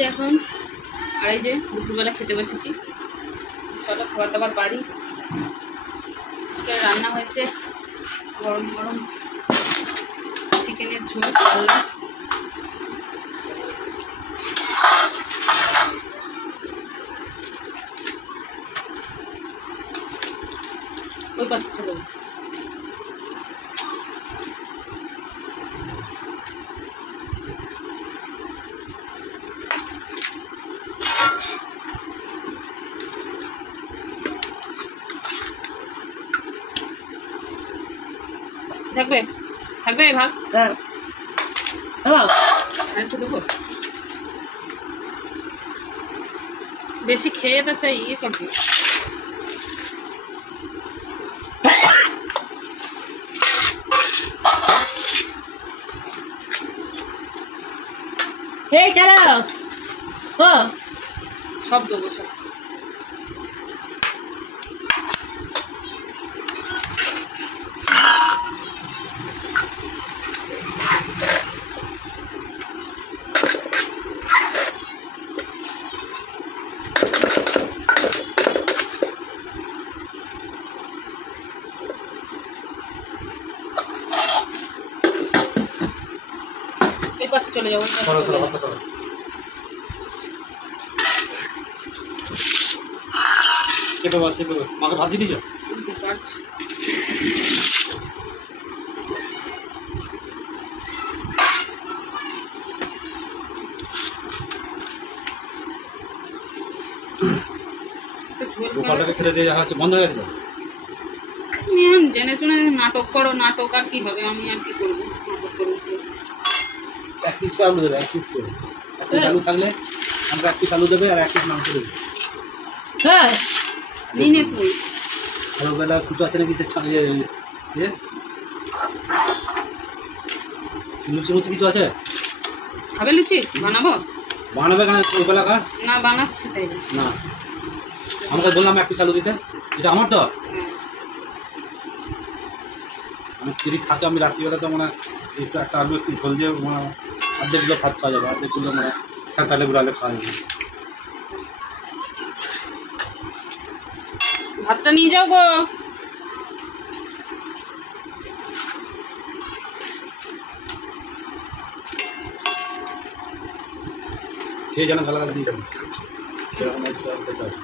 বাজছে এখন, আর এই যে দুপুরবেলা খেতে বসেছি। চলো খাবার দাবার বাড়ি। রান্না হয়েছে গরম গরম চিকেনের ঝোল, পাল্লা, ওই পাশে চলো। থাকবে থাকবে ভাত দেবো। বেশি খেয়ে তো সেই ইয়ে করবি। সব দেবো সব। পাশে চলে যাবো। মাকে ভাত দিয়ে দিয়েছ? খেতে দিয়ে যাওয়া হচ্ছে, বন্ধ হয়ে গেছে। তুমি এখন জেনে শুনে নাটক করো, নাটক আর কি হবে? আমি আর কি করবো? নাটক করবো। এক পিস করে আলু দেবে, এক পিস করে। এক পিস আলু থাকলে আমরা এক পিস আলু দেবে আর এক পিস মাংস দেবে। হ্যাঁ নিনে তুই আলুবেলা কুচো আছে নাকি? লুচি মুচি কিছু আছে? খাবে লুচি? বানাবো? বানাবে কেন ওই বেলা কার? না বানাচ্ছি তাই না। আমাকে বললাম এক পিস আলু দিতে, এটা আমার তো। আমি যদি থাকে আমি রাত্রিবেলা তো মানে একটু একটা আলু একটু ঝোল দিয়ে মানে অর্ধেকগুলো ভাত খাওয়া যাবে, অর্ধেকগুলো মানে ছাতালে গুড়ালে খাওয়া যাবে। ভাতটা নিয়ে যাও গো। খেয়ে যেন গালাগাল দিয়ে যাবে, সেরকম খেতে হবে।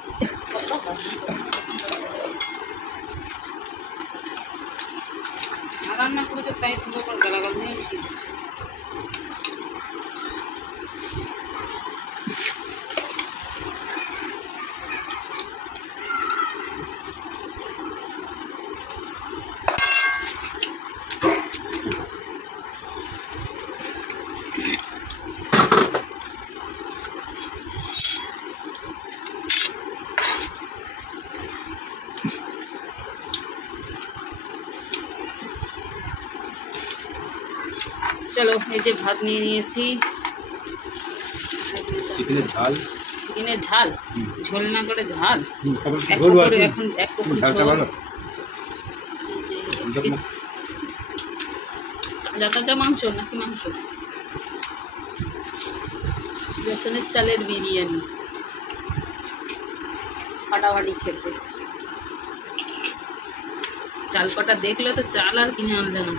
রান্না করেছে তাই পুরো গালাগাল নিয়ে শিখছে। চলো এই যে ভাত নিয়ে নিয়েছি। চিকেনের ঝাল, চিকেনের ঝাল, ঝোল না করে ঝাল। এখন এক যা মাংস নাকি মাংস? বেসনের চালের বিরিয়ানি, ফাটাফাটি খেতে। চাল কটা দেখলে তো চাল আর কিনে আনলে না।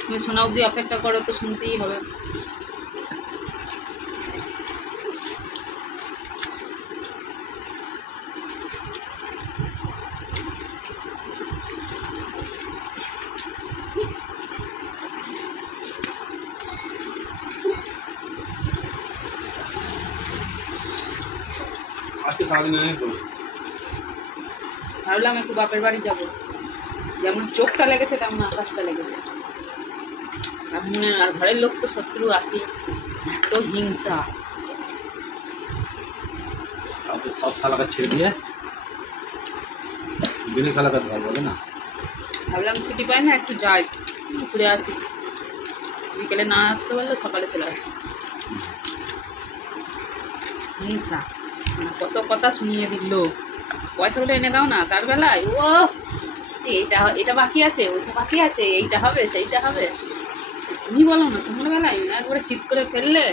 তুমি শোনা অবধি অপেক্ষা করো তো, শুনতেই হবে। আজকে সারাদিন ভাবলাম একটু বাপের বাড়ি যাবো। যেমন চোখটা লেগেছে তেমন আকাশটা লেগেছে। মনে আর ঘরের লোক তো শত্রু আছে, এত হিংসা। সব শালাকে ছেড়ে দিয়ে বিনে শালাকে বলে না। ভাবলাম ছুটি পাই না, একটু যাই ঘুরে আসি। বিকেলে না আসতে পারলে সকালে চলে আসি। হিংসা কত কথা শুনিয়ে দিল। পয়সাগুলো এনে দাও না, তার বেলায় ও এইটা এটা বাকি আছে, ওইটা বাকি আছে, এইটা হবে সেইটা হবে। তুমি বলো না, তোমার বেলায় একবারে চিট করে ফেললে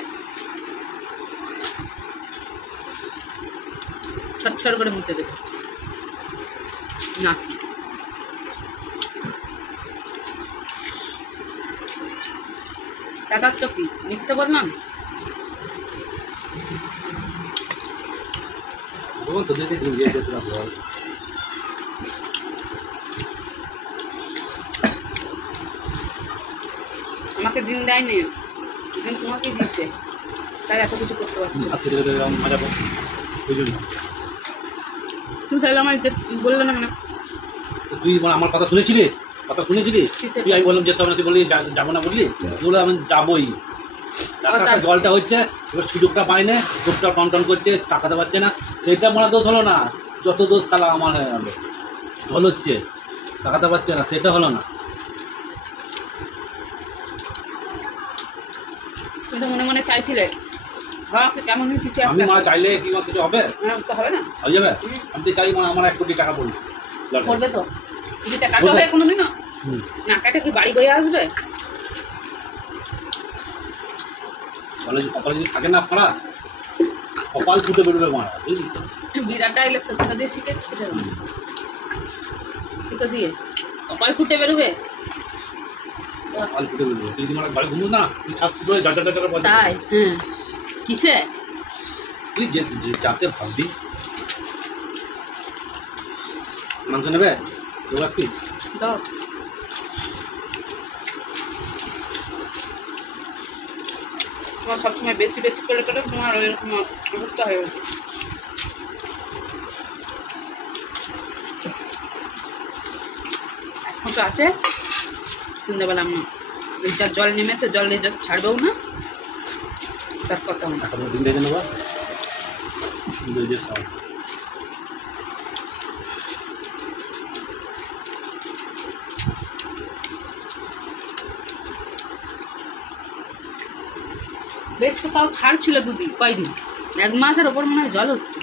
ছটছট করে মুতে দেবে না। টাকার চকি মিথ্যে বললাম? ভগবান তোদেরকে দিন দিয়েছে, তোরা বল। আমাকে দিন দেয়নি, দিন তোমাকেই দিচ্ছে, তাই এত কিছু করতে পারছি না। হাত থেকে মজা পাবো ওই জন্য। তুমি তাহলে আমার যে বললে না মানে তুই আমার কথা শুনেছিলি? কথা শুনেছিলি? তুই আমি বললাম যেতে হবে না, তুই বললি যাবো না, বললি বলে আমি যাবোই। টাকাটা জলটা হচ্ছে, এবার সুযোগটা পাই না, চোখটা টন টন করছে, টাকাতে পারছে না, সেটা মনে দোষ হলো না। যত দোষ তালা আমার হয়ে গেল। জল হচ্ছে, টাকাতে পারছে না, সেটা হলো না। তুমি তো মনে মনে চাইছিলে হ্যাঁ কেমন কিছু আমি একটা মানে চাইলে কি কিছু হবে? হ্যাঁ তো হবে না, হয়ে যাবে। আমি তো চাই মানে আমার 1 কোটি টাকা পড়বে। করবে তো। যদি টাকা হবে কোনোদিনও না কাটা কি বাড়ি বয়ে আসবে? কলেজ কপালে যদি থাকে না পড়া, কপাল ফুটে বেরোবে মারা, বুঝলি তো? বিরাট ডাইলেক্ট তো কোথা দিয়ে শিখেছি সেটা শিখে দিয়ে কপাল ফুটে বেরোবে। কপাল ফুটে বেরোবে। তুই যদি মানে বাড়ি ঘুমো না, তুই ছাদ ফুটে যা যা যা বাজে। তাই হ্যাঁ কিসে? তুই যে যাতে ভাববি মাংস নেবে তো রাখবি। দাও তোমার সবসময় বেশি বেশি করে করে তোমার ওইরকম অবস্থা হয়ে ওঠে। এখন তো আছে সন্ধ্যাবেলা আমি যা জল নেমেছে, জল দিয়ে ছাড়বেও না, তার কথা না। এখন দিন দেখে নেবো, দুই দিয়ে খাওয়া। বেশ তো তাও ছাড় ছিল দুদিন, কয়দিন 1 মাসের ওপর মনে হয় জল হচ্ছে।